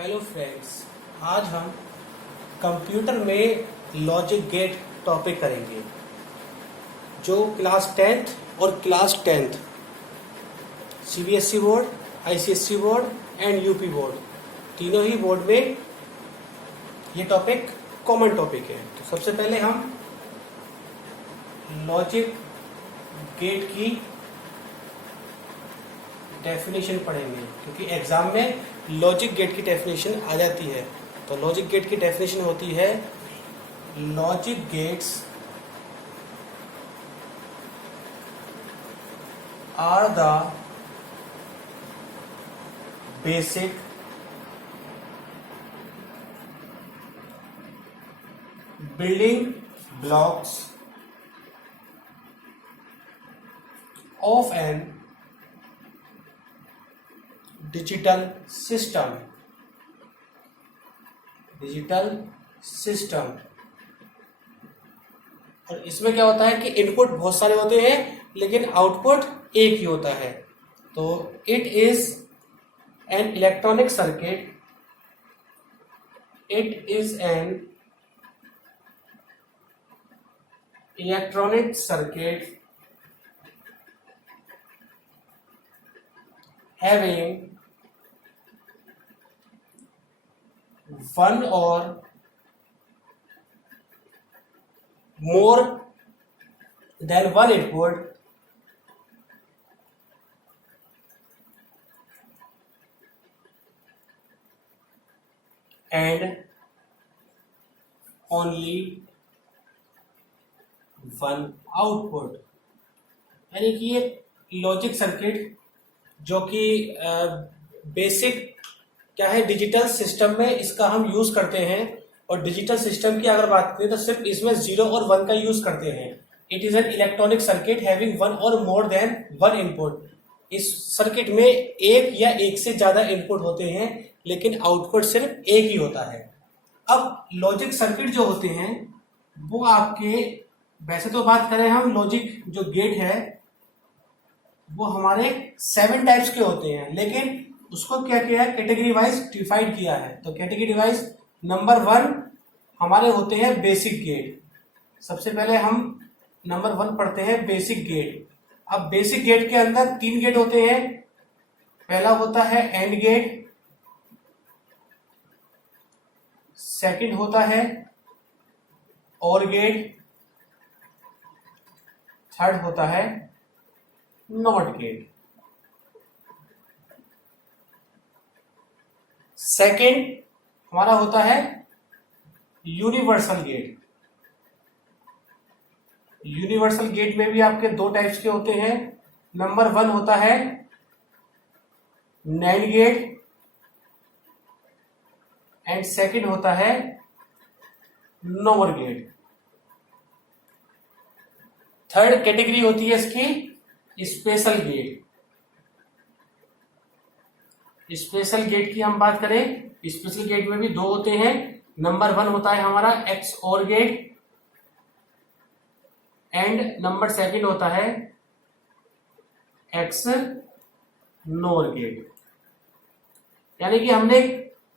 Hello friends, आज हम computer में लॉजिक गेट टॉपिक करेंगे जो क्लास 10th और class 10th CBSE board, ICSE board and UP board तीनों ही बोर्ड में ये टॉपिक कॉमन टॉपिक है। तो सबसे पहले हम लॉजिक गेट की डेफिनेशन पढ़ेंगे क्योंकि एग्जाम में लॉजिक गेट की डेफिनेशन आ जाती है। तो लॉजिक गेट की डेफिनेशन होती है logic gates are the basic building blocks of an digital system. और इसमें क्या होता है कि इनपुट बहुत सारे होते हैं लेकिन आउटपुट एक ही होता है। तो it is an electronic circuit, having one or more than one input and only one output। यानी कि ये लॉजिक सर्किट जो कि बेसिक क्या है डिजिटल सिस्टम में इसका हम यूज करते हैं। और डिजिटल सिस्टम की अगर बात करें तो सिर्फ इसमें 0 और 1 का यूज करते हैं। It is an electronic circuit having one और मोर देन वन इनपुट। इस सर्किट में एक या एक से ज्यादा इनपुट होते हैं लेकिन आउटपुट सिर्फ एक ही होता है। अब लॉजिक सर्किट जो होते हैं वो आपके, वैसे तो बात करें हम लॉजिक जो गेट है वो हमारे 7 टाइप्स के होते हैं, लेकिन उसको क्या किया है कैटेगरी वाइज डिवाइड किया है। तो कैटेगरी वाइज नंबर 1 हमारे होते हैं बेसिक गेट। सबसे पहले हम नंबर 1 पढ़ते हैं बेसिक गेट। अब बेसिक गेट के अंदर 3 गेट होते हैं। पहला होता है एंड गेट, सेकंड होता है और गेट, थर्ड होता है नॉट गेट। सेकंड हमारा होता है यूनिवर्सल गेट। यूनिवर्सल गेट में भी आपके 2 टाइप्स के होते हैं। नंबर 1 होता है नैंड गेट एंड सेकंड होता है नोर गेट। थर्ड कैटेगरी होती है इसकी स्पेशल गेट। स्पेशल गेट की हम बात करें, स्पेशल गेट में भी 2 होते हैं। नंबर 1 होता है हमारा x or gate and number 2 होता है एक्स नोर गेट। यानी कि हमने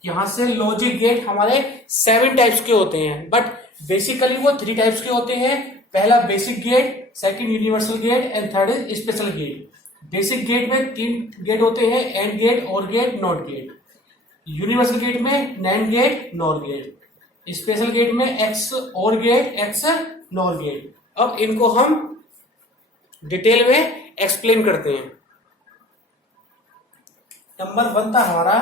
यहां से लॉजिक गेट हमारे 7 टाइप्स के होते हैं, बट बेसिकली वो 3 टाइप्स के होते हैं। पहला basic gate, second universal gate and third is special gate. Basic gate में 3 गेट होते हैं, and gate, or gate, not gate. Universal gate में nand gate, nor gate. Special gate में X or gate, X nor gate. अब इनको हम detail में explain करते हैं। नंबर 1 था हमारा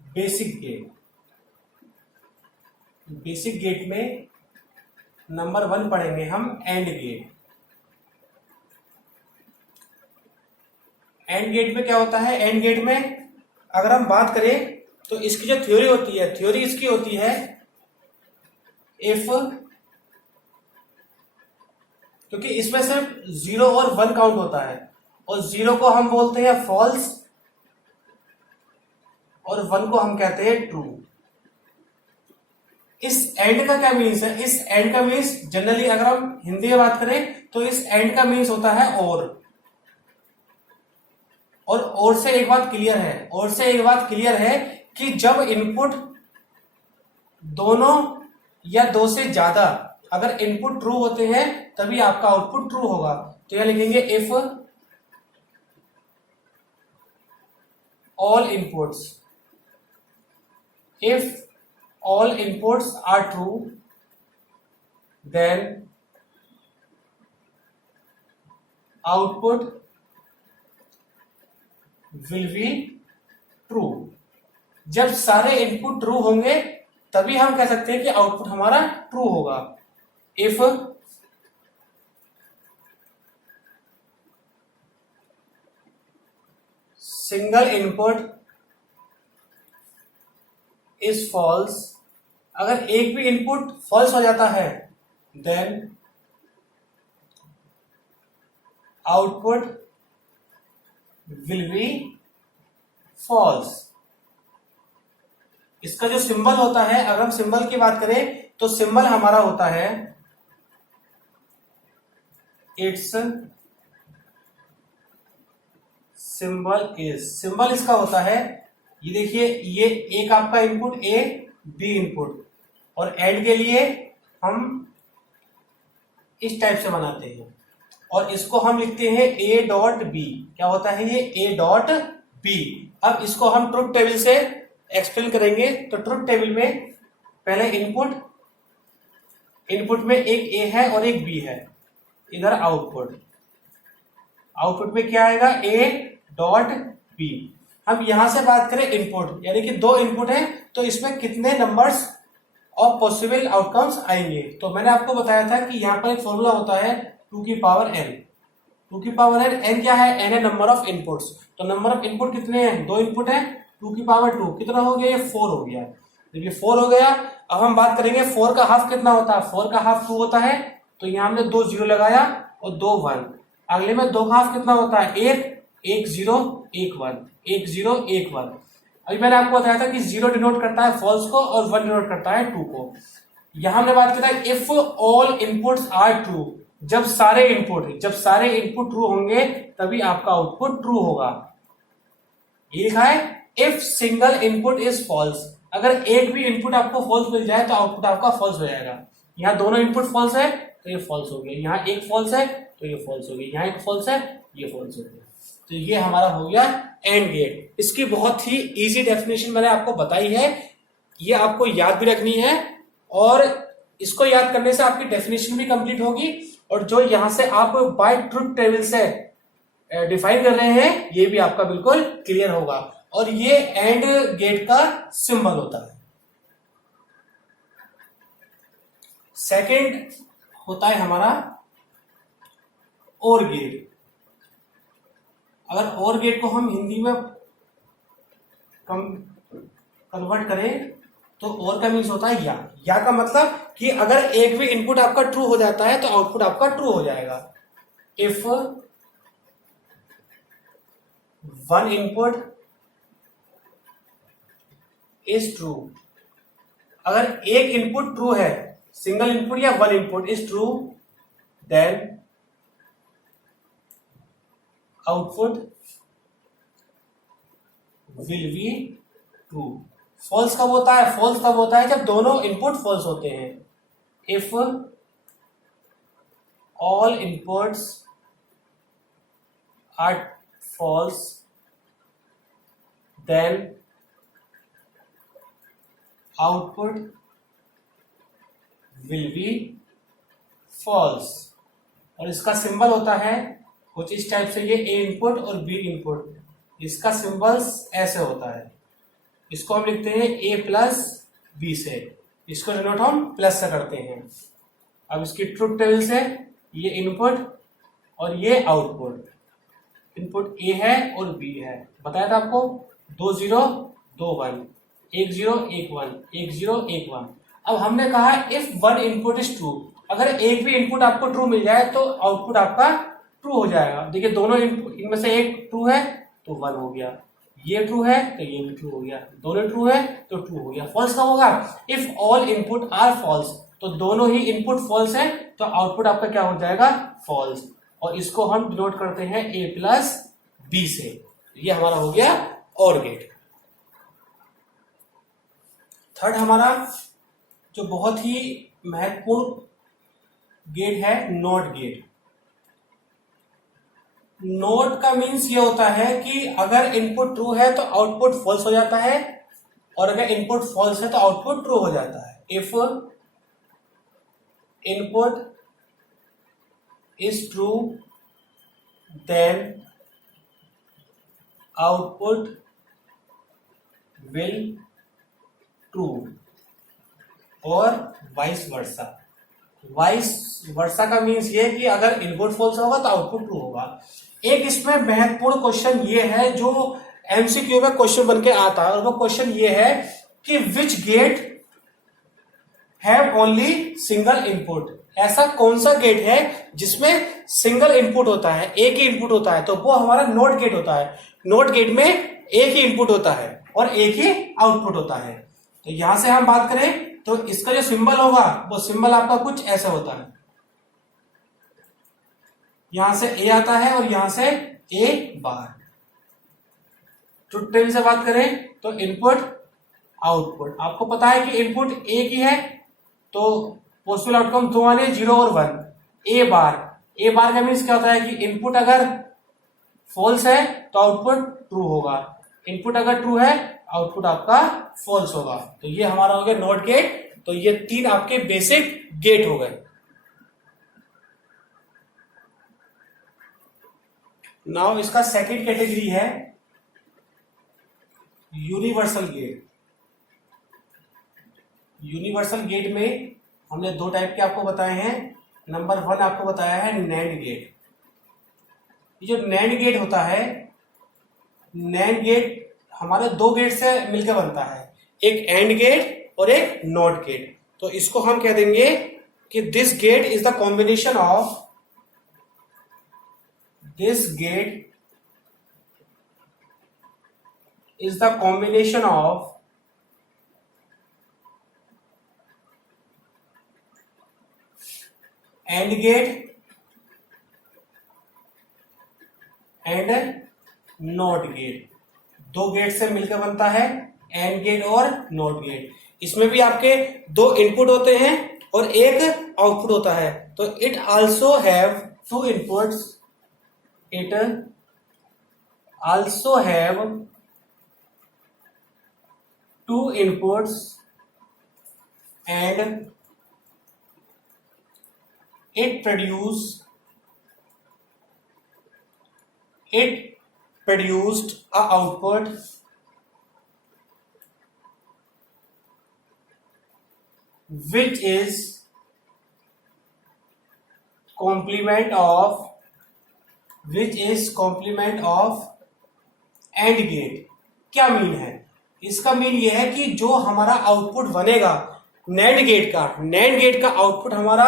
बेसिक गेट। बेसिक गेट में नंबर 1 पढ़ेंगे हम एंड गेट। एंड गेट में क्या होता है, एंड गेट में अगर हम बात करें तो इसकी जो थ्योरी होती है, थ्योरी इसकी होती है इफ, क्योंकि इसमें सिर्फ 0 और 1 काउंट होता है और 0 को हम बोलते हैं फॉल्स और 1 को हम कहते हैं ट्रू। इस एंड का क्या मीन्स है, इस एंड का मीन्स जनरली अगर हम हिंदी में बात करें तो इस एंड का मीन्स होता है और से एक बात क्लियर है, और से एक बात क्लियर है कि जब इनपुट दोनों या दो से ज्यादा अगर इनपुट ट्रू होते हैं तभी आपका आउटपुट ट्रू होगा। तो यह लिखेंगे if all inputs if all inputs are true then output will be true। जब सारे इनपुट ट्रू होंगे तभी हम कह सकते हैं कि आउटपुट हमारा ट्रू होगा। If single input is false, अगर एक भी इनपुट फॉल्स हो जाता है then output will be false. इसका जो सिंबल होता है, अगर हम सिंबल की बात करें तो सिंबल हमारा होता है इट्स सिंबल इसका होता है, ये देखिए, ये एक आपका इनपुट ए बी इनपुट, और एंड के लिए हम इस टाइप से बनाते हैं और इसको हम लिखते हैं ए डॉट बी। क्या होता है ये? A dot B. अब इसको हम ट्रुथ टेबल से एक्सप्लेन करेंगे। तो ट्रुथ टेबल में पहले इनपुट में एक ए है और एक बी है, इधर आउटपुट में क्या आएगा? A dot B. हम यहां से बात करें इनपुट, यानी कि दो इनपुट है तो इसमें कितने नंबर्स ऑफ पॉसिबल आउटकम्स आएंगे। तो मैंने आपको बताया था कि यहाँ पर एक फॉर्मूला होता है 2 की पावर n। 2 की पावर n, n क्या है? n है नंबर ऑफ इनपुट्स। तो नंबर ऑफ इनपुट कितने हैं? 2 इनपुट है, 2 की पावर 2 कितना हो गया? ये 4 हो गया। देखिए 4 हो गया। अब हम बात करेंगे 4 का हाफ कितना होता है? 4 का हाफ 2 होता है, तो यहाँ हमने 2 0 लगाया और 2 1। अगले में 2 का हाफ कितना होता है? 1 0 1 1 1 0 1 1। अभी मैंने आपको बताया था कि 0 डिनोट करता है फॉल्स को और 1 डिनोट करता है 2 को। यहां हमने बात की था if all inputs are true, जब सारे इनपुट ट्रू होंगे तभी आपका आउटपुट ट्रू होगा। ये लिखा है if single input is false, अगर एक भी इनपुट आपको फॉल्स मिल जाए तो आउटपुट आपका फॉल्स हो जाएगा। यहाँ दोनों इनपुट फॉल्स है तो ये फॉल्स हो गया, यहाँ एक फॉल्स है तो ये फॉल्स हो गया, यहाँ एक फॉल्स है ये फॉल्स हो गया। तो ये हमारा हो गया एंड गेट। इसकी बहुत ही इजी डेफिनेशन मैंने आपको बताई है, ये आपको याद भी रखनी है और इसको याद करने से आपकी डेफिनेशन भी कंप्लीट होगी, और जो यहां से आप बाय ट्रुथ टेबल से डिफाइन कर रहे हैं ये भी आपका बिल्कुल क्लियर होगा। और ये एंड गेट का सिंबल होता है। सेकंड होता है हमारा और गेट। अगर और गेट को हम हिंदी में कन्वर्ट करें तो और का मीन्स होता है या का मतलब कि अगर एक भी इनपुट आपका ट्रू हो जाता है तो आउटपुट आपका ट्रू हो जाएगा। If one input is true, अगर एक इनपुट ट्रू है, सिंगल इनपुट या one input is true, then output will be true. False कब होता है? फॉल्स कब होता है? जब दोनों इनपुट फॉल्स होते हैं। If all inputs are false then output will be false. और इसका सिंबल होता है कुछ इस टाइप से, ये ए इनपुट और बी इनपुट, इसका सिंबल्स ऐसे होता है। इसको हम लिखते हैं ए प्लस बी से, इसको डिनोट हम प्लस से करते हैं। अब इसकी ट्रुथ टेबल से ये इनपुट और ये आउटपुट, इनपुट ए है और बी है, बताया था आपको 2 0 2 1 1 0 1 1 1 0 1 1। अब हमने कहा if one input is true, अगर एक भी इनपुट आपको ट्रू मिल जाए तो आउटपुट आपका ट्रू हो जाएगा। देखिए दोनों इनमें से एक ट्रू है तो 1 हो गया, ये ट्रू है तो ये भी ट्रू हो गया, दोनों ट्रू है तो ट्रू हो गया। फॉल्स कब होगा? If all input are false, तो दोनों ही इनपुट फॉल्स है तो आउटपुट आपका क्या हो जाएगा? फॉल्स। और इसको हम डिनोट करते हैं ए प्लस बी से। ये हमारा हो गया और गेट। थर्ड हमारा जो बहुत ही महत्वपूर्ण गेट है, नॉट गेट। नॉट का मीन्स ये होता है कि अगर इनपुट ट्रू है तो आउटपुट फॉल्स हो जाता है, और अगर इनपुट फॉल्स है तो आउटपुट ट्रू हो जाता है। If input is true then output will true, और वाइस वर्सा। वाइस वर्सा का मीन्स ये कि अगर इनपुट फॉल्स होगा तो आउटपुट ट्रू होगा। एक इसमें महत्वपूर्ण क्वेश्चन ये है जो एमसीक्यू में क्वेश्चन बन के आता है, और वो क्वेश्चन ये है कि which gate have only single input. ऐसा कौन सा गेट है जिसमें सिंगल इनपुट होता है, एक ही इनपुट होता है, तो वो हमारा नॉट गेट होता है। नॉट गेट में एक ही इनपुट होता है और एक ही आउटपुट होता है। तो यहां से हम बात करें तो इसका जो सिंबल होगा वो सिंबल आपका कुछ ऐसा होता है, यहां से ए आता है और यहां से ए बार। ट्रुथ टेबल से बात करें तो इनपुट आउटपुट, आपको पता है कि इनपुट एक ही है तो पॉसिबल आउटकम दो आने, 0 और 1। ए बार का मीन्स क्या होता है कि इनपुट अगर फॉल्स है तो आउटपुट ट्रू होगा, इनपुट अगर ट्रू है आउटपुट आपका फॉल्स होगा। तो ये हमारा हो गया नॉट गेट। तो ये 3 आपके बेसिक गेट हो गए। नाउ इसका सेकंड कैटेगरी है यूनिवर्सल गेट। यूनिवर्सल गेट में हमने 2 टाइप के आपको बताए हैं। नंबर 1 आपको बताया है नैंड गेट। ये जो नैंड गेट होता है, नैंड गेट हमारे 2 गेट से मिलकर बनता है, एक एंड गेट और एक नॉट गेट। तो इसको हम कह देंगे कि this gate is the combination of, this gate is the combination of AND gate and NOT gate। 2 gate से मिलकर बनता है AND गेट और NOT गेट। इसमें भी आपके 2 इनपुट होते हैं और एक आउटपुट होता है। तो it also have 2 inputs, it also have 2 inputs and it produced a output which is complement of AND gate। क्या मीन है इसका? मीन ये है कि जो हमारा आउटपुट बनेगा नैंड गेट का आउटपुट हमारा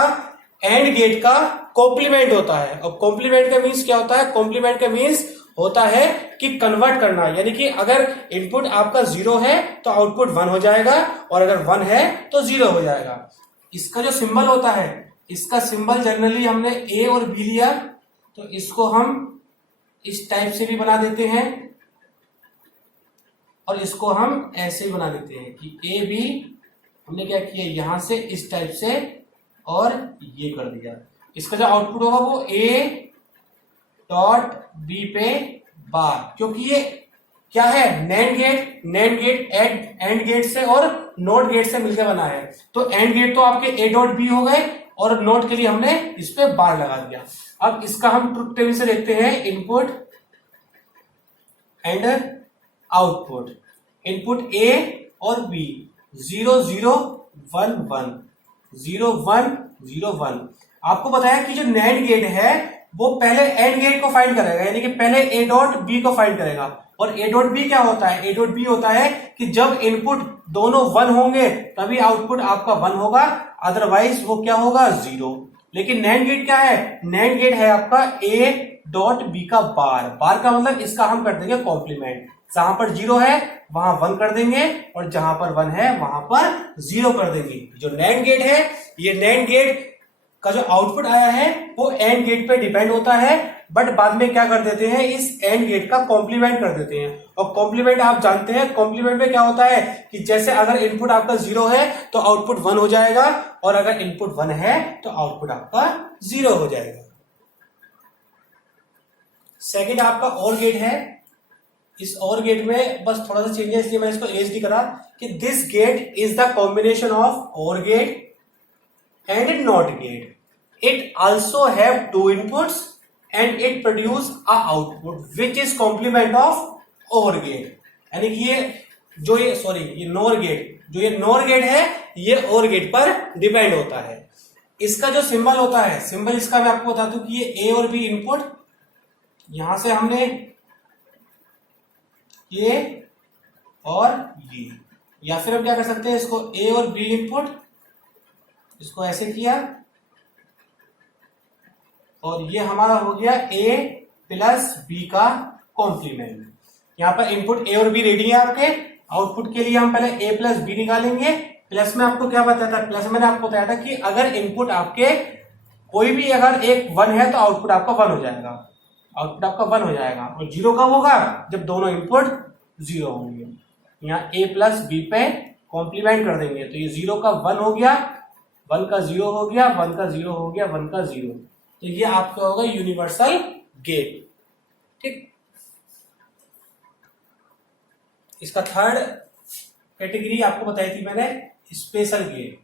एंड गेट का कॉम्प्लीमेंट होता है। और कॉम्प्लीमेंट का मीन्स क्या होता है? कॉम्प्लीमेंट का मीन्स होता है कि कन्वर्ट करना, यानी कि अगर इनपुट आपका 0 है तो आउटपुट 1 हो जाएगा, और अगर 1 है तो 0 हो जाएगा। इसका जो सिंबल होता है, इसका सिंबल जनरली हमने ए और बी लिया, तो इसको हम इस टाइप से भी बना देते हैं और इसको हम ऐसे ही बना देते हैं कि ए बी हमने क्या किया, यहां से इस टाइप से और ये कर दिया। इसका जो आउटपुट होगा वो ए डॉट बी पे बार, क्योंकि ये क्या है, नैंड गेट एंड गेट से और नॉट गेट से मिलकर बना है। तो एंड गेट तो आपके ए डॉट बी हो गए और नॉट के लिए हमने इस पे बार लगा दिया। अब इसका हम ट्रुथ टेबल से देखते हैं input and output. Input A और बी 0 0 1 1 0 1 0 1। आपको बताया कि जो नैंड गेट है वो पहले एंड गेट को फाइंड करेगा, यानी कि पहले ए डॉट बी को फाइंड करेगा। और ए डॉट बी क्या होता है? ए डॉट बी होता है कि जब इनपुट दोनों 1 होंगे तभी आउटपुट आपका 1 होगा, अदरवाइज वो क्या होगा, 0। लेकिन नैंड गेट क्या है? नैंड गेट है आपका ए डॉट बी का बार का मतलब इसका हम कर देंगे कॉम्प्लीमेंट। जहां पर 0 है वहां 1 कर देंगे और जहां पर 1 है वहां पर 0 कर देंगे। जो नैंड गेट है, ये नैंड गेट का जो आउटपुट आया है वो एंड गेट पे डिपेंड होता है। बट बाद में क्या कर देते हैं, इस एंड गेट का कॉम्प्लीमेंट कर देते हैं। और कॉम्प्लीमेंट आप जानते हैं, कॉम्प्लीमेंट में क्या होता है कि जैसे अगर इनपुट आपका 0 है तो आउटपुट 1 हो जाएगा, और अगर इनपुट 1 है तो आउटपुट आपका 0 हो जाएगा। सेकंड आपका और गेट है। इस और गेट में बस थोड़ा सा चेंज है, इसलिए मैंने इसको एच डी करा कि this gate is the combination of or gate and not gate. It also have two inputs and it produce a output which is complement of or gate. यानी कि ये नोर गेट, जो ये NOR gate है ये और gate पर depend होता है। इसका जो सिंबल होता है, सिंबल इसका मैं आपको बता दूं कि ये ए और बी इनपुट, यहां से हमने ए और बी, या फिर हम क्या कर सकते हैं, इसको ए और बी इनपुट, इसको ऐसे किया, और ये हमारा हो गया ए प्लस बी का कॉम्प्लीमेंट। यहां पर इनपुट ए और बी रेडी है आपके। आउटपुट के लिए हम पहले ए प्लस बी निकालेंगे। प्लस में आपको क्या बताया था, प्लस मैंने आपको बताया था कि अगर इनपुट आपके कोई भी अगर एक 1 है तो आउटपुट आपका 1 हो जाएगा, आउटपुट आपका 1 हो जाएगा। और 0 कब होगा, जब दोनों इनपुट 0 होंगे। यहाँ ए प्लस बी पे कॉम्प्लीमेंट कर देंगे तो ये 0 का 1 हो गया, 1 का 0 हो गया, 1 का 0 हो गया, 1 का 0। तो ये आपका होगा यूनिवर्सल गेट। ठीक, इसका थर्ड कैटेगरी आपको बताई थी मैंने, स्पेशल गेट।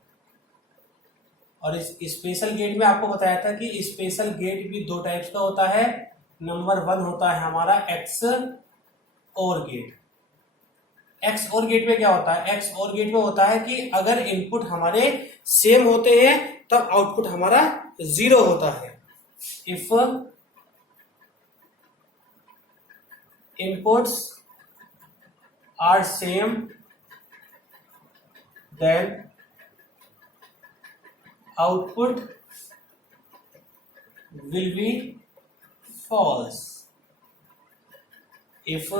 और इस स्पेशल गेट में आपको बताया था कि स्पेशल गेट भी 2 टाइप्स का होता है। नंबर 1 होता है हमारा x or gate. X or gate में क्या होता है, एक्स और गेट में होता है कि अगर इनपुट हमारे सेम होते हैं तब आउटपुट हमारा 0 होता है। If inputs are same then output will be false. If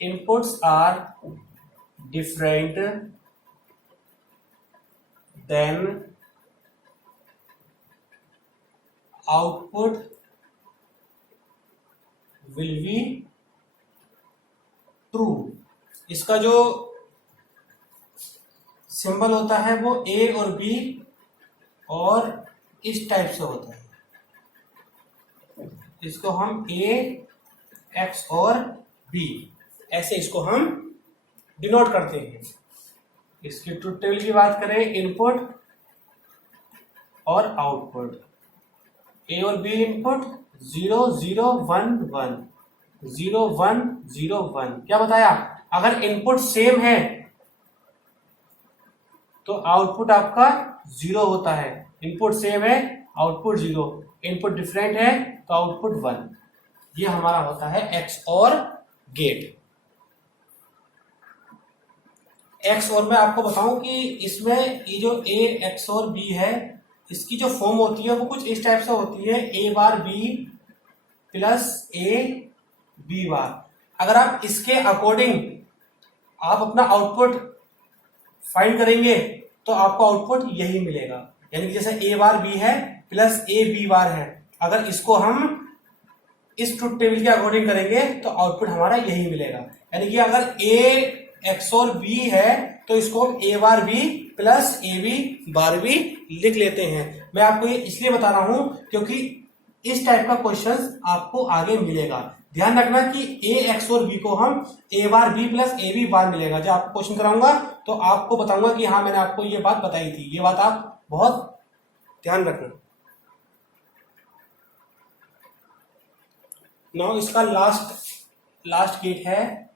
inputs are different then output will be true. इसका जो सिंबल होता है वो ए और बी और इस टाइप से होता है। इसको हम ए एक्स और बी ऐसे इसको हम डिनोट करते हैं। इसकी ट्रुथ टेबल की बात करें, इनपुट और आउटपुट, ए और बी इनपुट 0 0 1 1 0 1 0 1। क्या बताया, अगर इनपुट सेम है तो आउटपुट आपका 0 होता है। इनपुट सेम है, आउटपुट 0। इनपुट डिफरेंट है तो आउटपुट 1। ये हमारा होता है एक्स और गेट। एक्स और मैं आपको बताऊं कि इसमें ये जो ए एक्स और बी है, इसकी जो फॉर्म होती है वो कुछ इस टाइप से होती है, A bar B plus A B bar. अगर आप इसके अकॉर्डिंग आप अपना आउटपुट फाइंड करेंगे तो आपको आउटपुट यही मिलेगा। यानी कि जैसे ए बार बी है प्लस ए बी बार है, अगर इसको हम इस ट्रुथ टेबल के अकॉर्डिंग करेंगे तो आउटपुट हमारा यही मिलेगा। यानी कि अगर ए एक्स और बी है तो इसको हम A bar B plus A B bar B लिख लेते हैं। मैं आपको ये इसलिए बता रहा हूं क्योंकि इस टाइप का क्वेश्चन आपको आगे मिलेगा। ध्यान रखना कि ए एक्स और बी को हम A bar B plus A B bar मिलेगा। जब आपको क्वेश्चन कराऊंगा तो आपको बताऊंगा कि हाँ मैंने आपको ये बात बताई थी। ये बात आप बहुत ध्यान रखना। नाउ इसका लास्ट गेट है,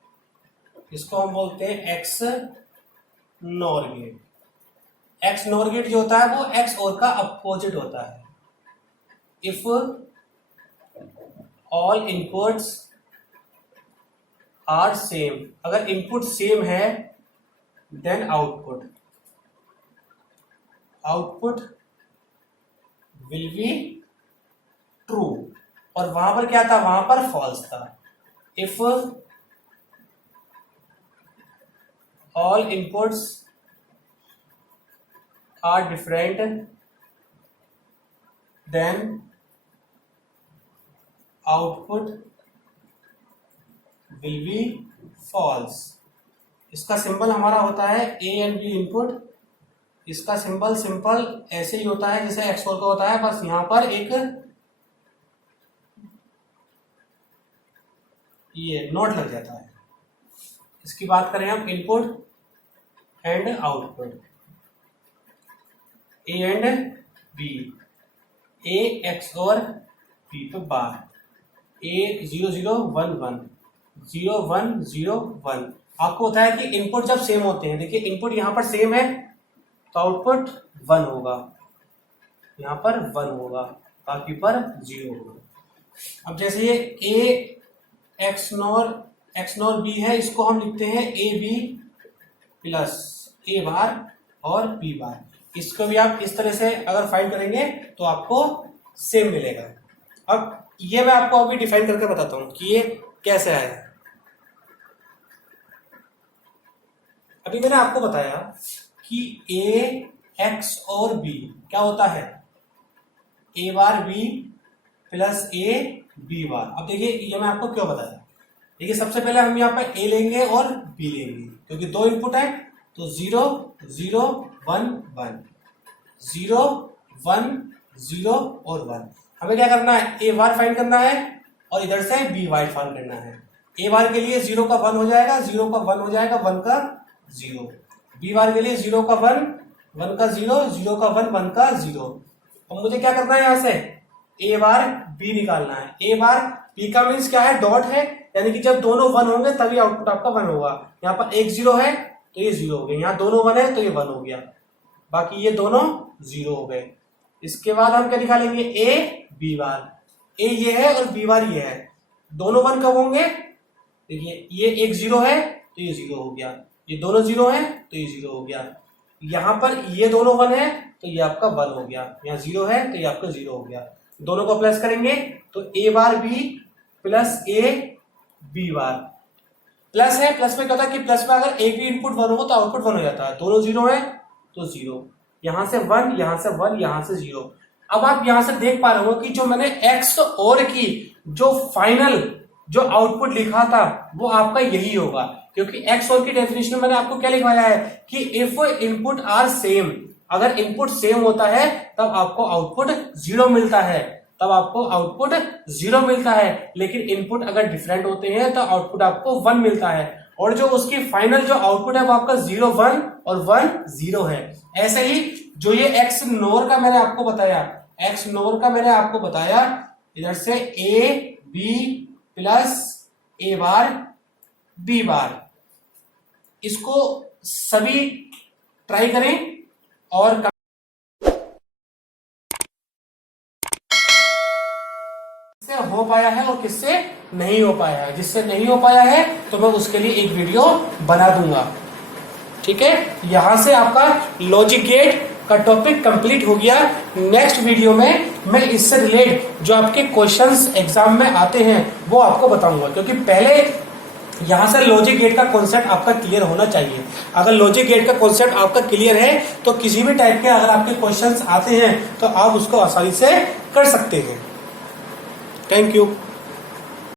इसको हम बोलते हैं X nor gate. X nor gate जो होता है वो एक्स और का अपोजिट होता है। If all inputs are same, अगर इनपुट सेम है then output will be true. और वहां पर क्या था, वहां पर फॉल्स था। If all inputs are different then output will be false. इसका सिंबल हमारा होता है ए एंड बी इनपुट। इसका सिंबल सिंपल ऐसे ही होता है जैसे एक्सओर का होता है, बस यहां पर एक ये नोट लग जाता है। इसकी बात करें हम input and output, A and B, A XOR B पे बार, ए 0 0 1 1 0 1 0 1। आपको होता है कि इनपुट जब सेम होते हैं, देखिए इनपुट यहां पर सेम है तो आउटपुट 1 होगा, यहां पर 1 होगा, बाकी पर 0 होगा। अब जैसे ये ए एक्स नॉर बी है, इसको हम लिखते हैं ए बी प्लस ए बार और बी बार। इसको भी आप इस तरह से अगर फाइंड करेंगे तो आपको सेम मिलेगा। अब ये मैं आपको अभी डिफाइन करके बताता हूं कि ये कैसे आया। अभी मैंने आपको बताया कि ए एक्स और बी क्या होता है, A bar B plus A B bar. अब देखिए ये मैं आपको क्यों बताया। देखिए सबसे पहले हम यहाँ पर ए लेंगे और बी लेंगे, क्योंकि दो इनपुट है तो 0 0 1 1 0 1 0 और 1। हमें क्या करना है, ए बार फाइंड करना है और इधर से बी बार फाइंड करना है। ए बार के लिए 0 का 1 हो जाएगा, 0 का 1 हो जाएगा, 1 का 0। बी बार के लिए 0 का 1 1 का 0 0 का 1 1 का 0। अब मुझे क्या करना है, यहां से ए बार बी निकालना है। ए बार बी का मीन्स क्या है, डॉट है, यानी कि जब दोनों 1 होंगे तभी आउटपुट आपका 1 होगा। यहाँ पर एक 0 है तो ये 0 हो गया, यहाँ दोनों 1 है तो ये 1 हो गया, बाकी ये दोनों 0 हो गए। इसके बाद हम क्या निकालेंगे, ए बी बार। ए ये है और बी बार ये है, दोनों 1 कब होंगे, देखिए ये एक 0 है तो ये 0 हो गया, ये दोनों 0 है तो ये 0 हो गया। यहां पर ये दोनों 1 है तो ये आपका 1 हो गया, यहाँ 0 है तो ये आपका 0 हो गया। दोनों को प्लस करेंगे तो A bar B plus A B bar. Plus है, प्लस में क्या होता है कि प्लस में अगर एक भी इनपुट 1 हो तो आउटपुट 1 हो जाता है। दोनों 0 है तो 0, यहां से 1 यहां से 1 यहां से 0। अब आप यहां से देख पा रहे हो कि जो मैंने एक्स और की जो फाइनल जो आउटपुट लिखा था वो आपका यही होगा, क्योंकि एक्स और की डेफिनेशन में मैंने आपको क्या लिखवाया है कि इफ इनपुट आर सेम, अगर इनपुट सेम होता है तब आपको आउटपुट 0 मिलता है, तब आपको आउटपुट 0 मिलता है। लेकिन इनपुट अगर डिफरेंट होते हैं तो आउटपुट आपको 1 मिलता है, और जो उसकी फाइनल जो आउटपुट है वो आपका 0 1 और 1 0 है। ऐसे ही जो ये एक्स नोर का मैंने आपको बताया, एक्स नोर का मैंने आपको बताया, इधर से A B plus A bar B bar, इसको सभी ट्राई करें और किससे हो पाया है और किससे नहीं हो पाया है। जिससे नहीं हो पाया है तो मैं उसके लिए एक वीडियो बना दूंगा, ठीक है। यहां से आपका लॉजिक गेट का टॉपिक कंप्लीट हो गया। नेक्स्ट वीडियो में मैं इससे रिलेट जो आपके क्वेश्चंस एग्जाम में आते हैं वो आपको बताऊंगा, क्योंकि पहले यहां से लॉजिक गेट का कॉन्सेप्ट आपका क्लियर होना चाहिए। अगर लॉजिक गेट का कॉन्सेप्ट आपका क्लियर है तो किसी भी टाइप के अगर आपके क्वेश्चंस आते हैं तो आप उसको आसानी से कर सकते हैं। Thank you.